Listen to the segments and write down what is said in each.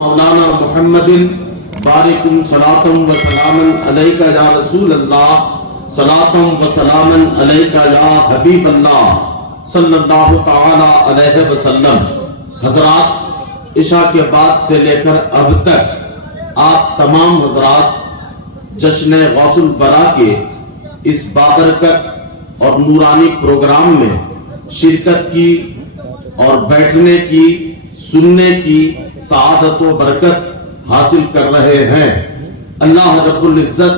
مولانا محمد بارکم صلاۃ و سلام علیک یا رسول اللہ صلاۃ و سلام علیک یا حبیب اللہ صلی اللہ تعالی علیہ وسلم۔ حضرات، عشاء کے بعد سے لے کر اب تک آپ تمام حضرات جشن غوث البرا کے اس بابرکت اور نورانی پروگرام میں شرکت کی اور بیٹھنے کی، سننے کی سعادت و برکت حاصل کر رہے ہیں۔ اللہ رب العزت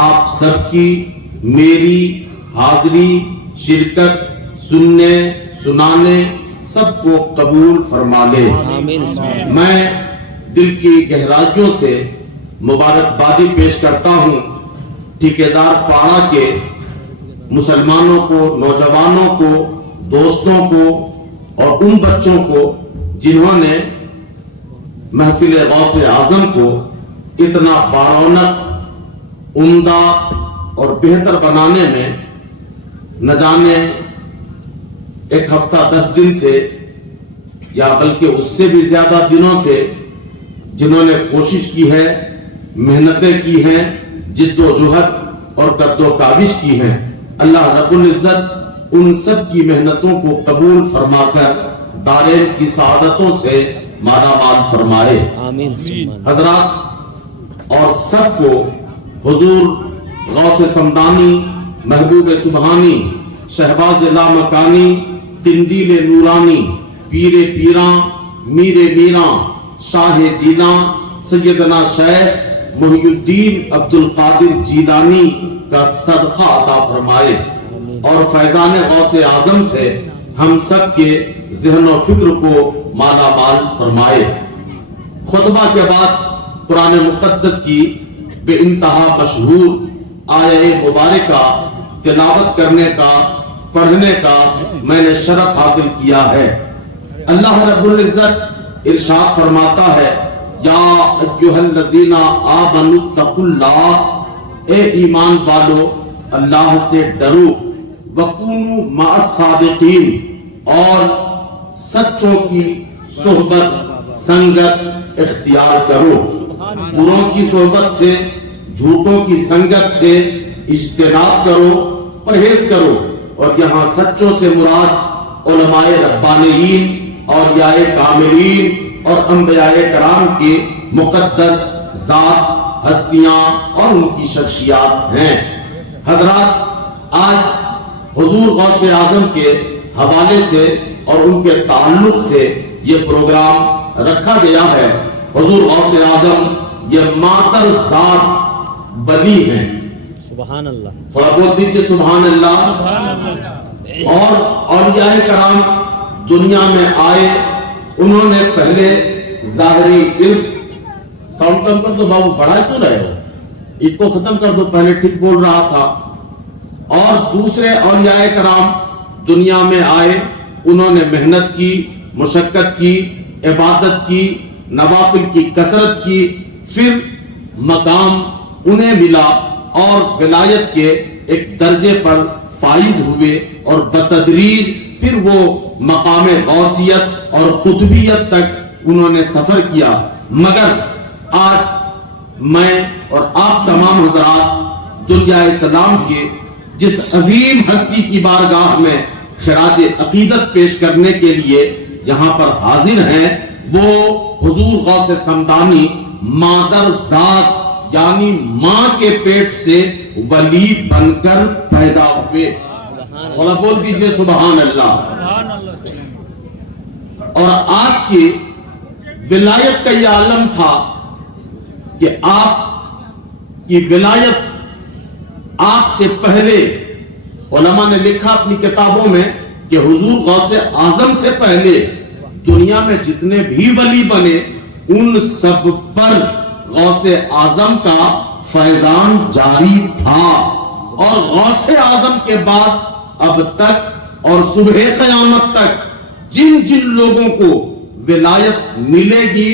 آپ سب کی میری حاضری، شرکت، سننے، سنانے سب کو قبول فرما لے۔ میں دل کی گہرائیوں سے مبارکبادی پیش کرتا ہوں ٹھیکیدار پاڑا کے مسلمانوں کو، نوجوانوں کو، دوستوں کو اور ان بچوں کو جنہوں نے محفل غوث اعظم کو اتنا بارونق، عمدہ اور بہتر بنانے میں نہ جانے ایک ہفتہ 10 دن سے یا بلکہ اس سے بھی زیادہ دنوں سے جنہوں نے کوشش کی ہے، محنتیں کی ہیں، جد و جہد اور کرد و کاوش کی ہیں، اللہ رب العزت ان سب کی محنتوں کو قبول فرما کر دارین کی سعادتوں سے مالا مال فرمائے۔ آمین۔ حضرات اور سب کو حضور غوث سمدانی، محبوب سبحانی، شہباز لامکانی، قندیل نورانی، پیر پیراں، میر میراں، شاہ جیلاں، سیدنا شیخ محی الدین عبد القادر جیلانی کا صدقہ عطا فرمائے اور فیضان غوث اعظم سے ہم سب کے ذہن و فکر کو مالا مال فرمائے۔ خطبہ کے بعد قرآن مقدس کی بے انتہا مشہور آیہ مبارکہ تلاوت کرنے کا، پڑھنے کا میں نے شرف حاصل کیا ہے۔ اللہ رب العزت ارشاد فرماتا ہے، یا ایھا الذین آمنوا اتقوا اللہ، اے ایمان والو اللہ سے ڈرو، وکونوا مع الصادقین، اور سچوں کی صحبت، سنگت اختیار کرو، بروں کی صحبت سے، جھوٹوں کی سنگت سے اجتناب کرو، پرہیز کرو۔ اور یہاں سچوں سے مراد علماء ربانیین، اولیاء کاملین اور انبیاء کرام کے مقدس ذات، ہستیاں اور ان کی شخصیات ہیں۔ حضرات، آج حضور غوث اعظم کے حوالے سے اور ان کے تعلق سے یہ پروگرام رکھا گیا ہے۔ حضور غوث اعظم یہ مادر ذات ولی ہیں۔ سبحان اللہ، تھوڑا بول دیجئے سبحان اللہ۔ اور اولیاء کرام دنیا میں آئے، انہوں نے پہلے ظاہری علم، ساؤنڈ کم کر دو بابو، بڑھا کیوں رہے ہو، اس کو ختم کر دو، پہلے ٹھیک بول رہا تھا۔ اور دوسرے اولیاء کرام دنیا میں آئے، انہوں نے محنت کی، مشقت کی، عبادت کی، نوافل کی کثرت کی، پھر مقام انہیں ملا اور ولایت کے ایک درجے پر فائز ہوئے اور بتدریج پھر وہ مقام غوثیت اور قطبیت تک انہوں نے سفر کیا۔ مگر آج میں اور آپ تمام حضرات دنیا اسلام کے جس عظیم ہستی کی بارگاہ میں خراج عقیدت پیش کرنے کے لیے یہاں پر حاضر ہیں، وہ حضور غوث سمدانی مادر ذات یعنی ماں کے پیٹ سے ولی بن کر پیدا ہوئے۔ اور بول دیجئے سبحان اللہ۔ اور آپ کی ولایت کا یہ عالم تھا کہ آپ کی ولایت آپ سے پہلے علماء نے لکھا اپنی کتابوں میں کہ حضور غوث اعظم سے پہلے دنیا میں جتنے بھی ولی بنے ان سب پر غوث اعظم کا فیضان جاری تھا، اور غوث اعظم کے بعد اب تک اور صبح قیامت تک جن جن لوگوں کو ولایت ملے گی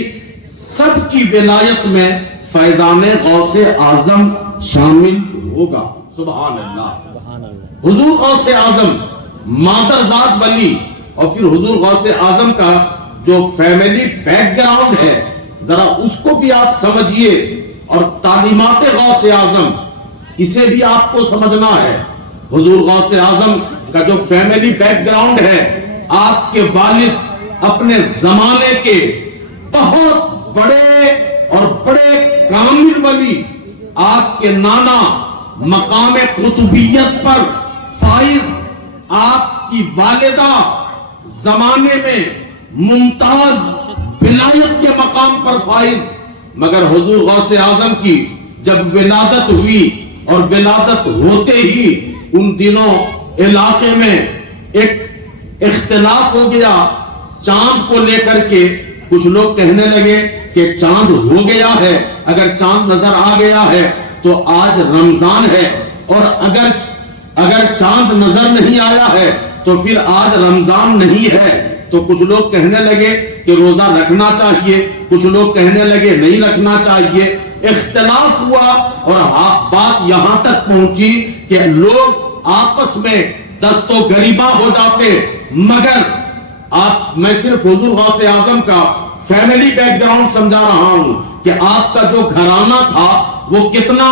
سب کی ولایت میں فیضان غوث اعظم شامل ہوگا۔ سبحان اللہ۔ حضور غوث اعظم مادر ذات ولی، اور پھر حضور غوث اعظم کا جو فیملی بیک گراؤنڈ ہے، ذرا اس کو بھی آپ سمجھیے، اور تعلیمات غوث اعظم اسے بھی آپ کو سمجھنا ہے۔ حضور غوث اعظم کا جو فیملی بیک گراؤنڈ ہے، آپ کے والد اپنے زمانے کے بہت بڑے اور بڑے کامل ولی، آپ کے نانا مقام قطبیت پر فائز، آپ کی والدہ زمانے میں ممتاز ولایت کے مقام پر فائز، مگر حضور غوث اعظم کی جب ولادت ہوئی اور ولادت ہوتے ہی ان دنوں علاقے میں ایک اختلاف ہو گیا چاند کو لے کر کے۔ کچھ لوگ کہنے لگے کہ چاند ہو گیا ہے، اگر چاند نظر آ گیا ہے تو آج رمضان ہے، اور اگر چاند نظر نہیں آیا ہے تو پھر آج رمضان نہیں ہے۔ تو کچھ لوگ کہنے لگے کہ روزہ رکھنا چاہیے، کچھ لوگ کہنے لگے نہیں رکھنا چاہیے۔ اختلاف ہوا اور بات یہاں تک پہنچی کہ لوگ آپس میں دست و گریباں ہو جاتے، مگر میں صرف حضور غوث اعظم کا فیملی بیک گراؤنڈ سمجھا رہا ہوں کہ آپ کا جو گھرانہ تھا وہ کتنا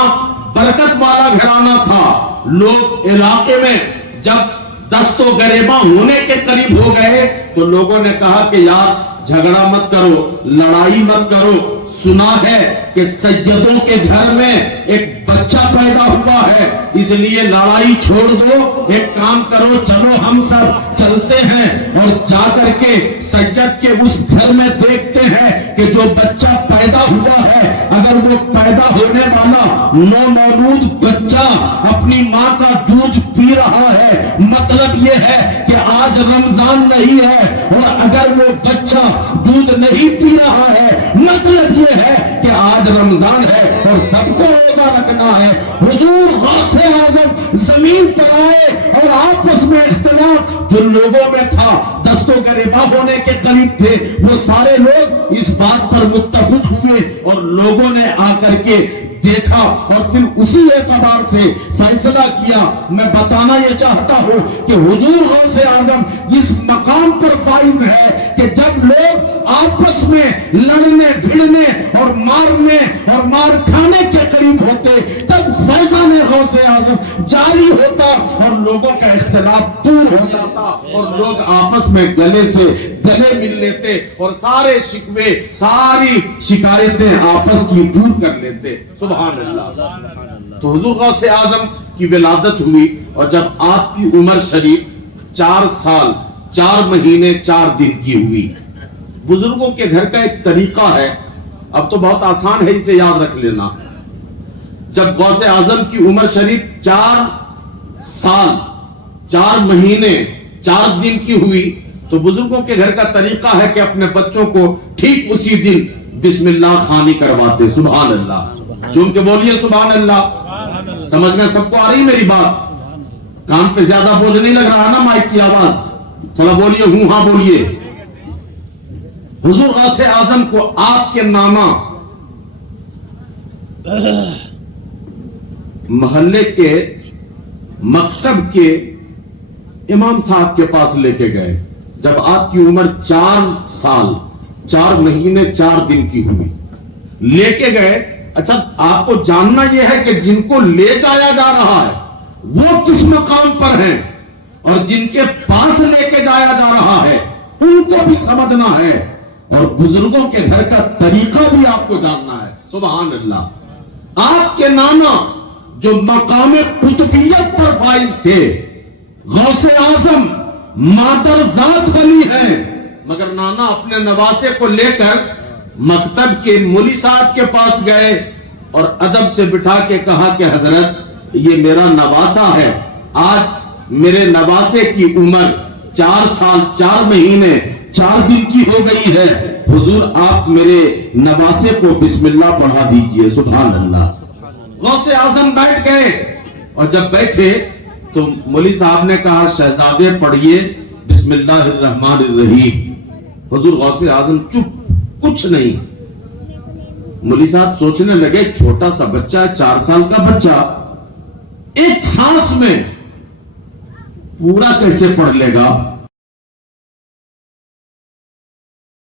برکت والا گھرانہ تھا۔ لوگ علاقے میں جب دست و گریباں ہونے کے قریب ہو گئے تو لوگوں نے کہا کہ یار جھگڑا مت کرو، لڑائی مت کرو، سنا ہے کہ سیدوں کے گھر میں ایک بچہ پیدا ہوا ہے، اس لیے لڑائی چھوڑ دو، ایک کام کرو، چلو ہم سب چلتے ہیں اور جا کر کے سید کے اس گھر میں دیکھتے ہیں کہ جو بچہ پیدا ہوا ہے، اگر وہ پیدا ہونے والا نومولود بچہ اپنی ماں کا دودھ پی رہا ہے، مطلب یہ ہے کہ آج رمضان نہیں ہے، اور اگر وہ بچہ دودھ نہیں پی رہا ہے مطلب یہ ہے کہ آج رمضان ہے اور سب کو روزہ رکھنا ہے۔ حضور غوث اعظم زمین پر آئے اور آپس میں اختلاف جو لوگوں میں تھا، دست و گریباں ہونے کے قریب تھے، وہ سارے لوگ اس بات پر متفق ہوئے اور لوگوں نے آ کر کے دیکھا اور پھر اسی اعتبار سے فیصلہ کیا۔ میں بتانا یہ چاہتا ہوں کہ حضور غوث اعظم اس مقام پر فائز ہے کہ جب لوگ آپس میں لڑنے بھڑنے اور مارنے اور مار کھانے کے قریب ہوتے تب فیضان غوث اعظم جاری ہوتا اور لوگوں کا اختلاف دور ہو جاتا اور لوگ آپس میں گلے سے گلے مل لیتے اور سارے شکوے ساری شکایتیں آپس کی دور کر لیتے۔ سبحان اللہ۔ تو حضور غوث اعظم کی ولادت ہوئی اور جب آپ کی عمر شریف 4 سال 4 مہینے 4 دن کی ہوئی۔ بزرگوں کے گھر کا ایک طریقہ ہے، اب تو بہت آسان ہے اسے یاد رکھ لینا۔ جب غوث اعظم کی عمر شریف 4 سال 4 مہینے 4 دن کی ہوئی تو بزرگوں کے گھر کا طریقہ ہے کہ اپنے بچوں کو ٹھیک اسی دن بسم اللہ خوانی کرواتے۔ سبحان اللہ، چون کے بولیے سبحان اللہ۔ سمجھ میں سب کو آ رہی میری بات؟ کان پہ زیادہ بوجھ نہیں لگ رہا نا مائک کی آواز؟ تھوڑا بولیے، ہوں ہاں بولیے۔ حضور غوث اعظم کو آپ کے نانا محلے کے مکتب کے امام صاحب کے پاس لے کے گئے جب آپ کی عمر 4 سال 4 مہینے 4 دن کی ہوئی۔ لے کے گئے۔ اچھا آپ کو جاننا یہ ہے کہ جن کو لے جایا جا رہا ہے وہ کس مقام پر ہیں اور جن کے پاس لے کے جایا جا رہا ہے ان کو بھی سمجھنا ہے اور بزرگوں کے گھر کا طریقہ بھی آپ کو جاننا ہے۔ سبحان اللہ۔ آپ کے نانا جو مقام قطبیت پر فائز تھے، غوث اعظم مادر ذات ولی ہیں، مگر نانا اپنے نواسے کو لے کر مکتب کے مولی صاحب کے پاس گئے اور ادب سے بٹھا کے کہا کہ حضرت یہ میرا نواسا ہے، آج میرے نواسے کی عمر 4 سال 4 مہینے 4 دن کی ہو گئی ہے، حضور آپ میرے نواسے کو بسم اللہ پڑھا دیجئے۔ سبحان اللہ۔ غوث اعظم بیٹھ گئے اور جب بیٹھے تو مولی صاحب نے کہا شہزادے پڑھیے بسم اللہ الرحمن الرحیم۔ حضور غوث اعظم چپ، کچھ نہیں۔ مولی صاحب سوچنے لگے چھوٹا سا بچہ 4 سال کا بچہ ایک سانس میں پورا کیسے پڑھ لے گا؟